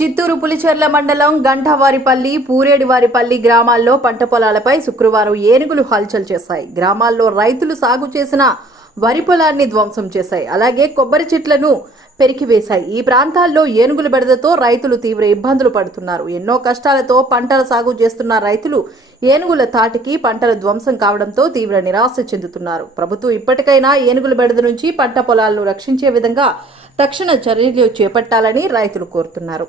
చిత్తూరు పులిచెర్ల మండలం గంటవారిపల్లి పూరేడివారిపల్లి గ్రామాల్లో పంట పొలాలపై శుక్రవారం ఏనుగులు హల్చల్ చేశాయి. గ్రామాల్లో రైతులు సాగు చేసిన వరి పొలాన్ని ధ్వంసం చేశాయి. అలాగే కొబ్బరి చెట్లను పెరికివేశాయి. ఈ ప్రాంతాల్లో ఏనుగుల బెడదతో రైతులు తీవ్ర ఇబ్బందులు పడుతున్నారు. ఎన్నో కష్టాలతో పంటల సాగు చేస్తున్న రైతులు ఏనుగుల తాటికి పంటలు ధ్వంసం కావడంతో తీవ్ర నిరాశ చెందుతున్నారు. ప్రభుత్వం ఇప్పటికైనా ఏనుగుల బెడద నుంచి పంట పొలాలను రక్షించే విధంగా తక్షణ చర్యలు చేపట్టాలని రైతులు కోరుతున్నారు.